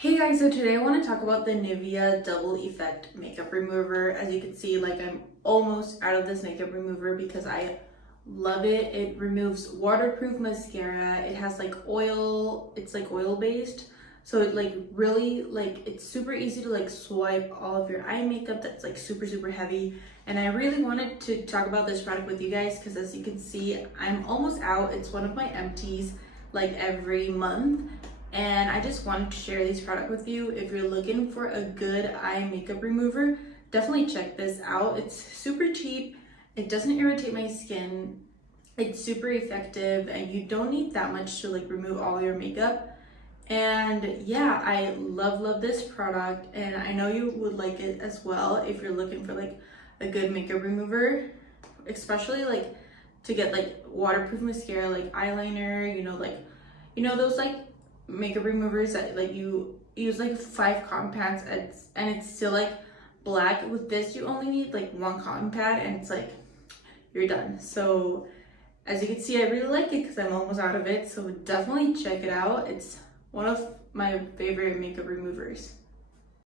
Hey guys, so today I want to talk about the Nivea Double Effect Makeup Remover. As you can see, I'm almost out of this makeup remover because I love it. It removes waterproof mascara. It has oil, it's oil based. So it really it's super easy to swipe all of your eye makeup that's super heavy. And I really wanted to talk about this product with you guys because as you can see, I'm almost out. It's one of my empties every month. And I just wanted to share this product with you. If you're looking for a good eye makeup remover, definitely check this out. It's super cheap. It doesn't irritate my skin. It's super effective and you don't need that much to remove all your makeup. And yeah, I love this product and I know you would like it as well if you're looking for a good makeup remover, especially to get waterproof mascara, eyeliner, those makeup removers that you use 5 cotton pads and it's still black. With this you only need 1 cotton pad and it's you're done. So as you can see, I really like it because I'm almost out of it, so definitely check it out. It's one of my favorite makeup removers.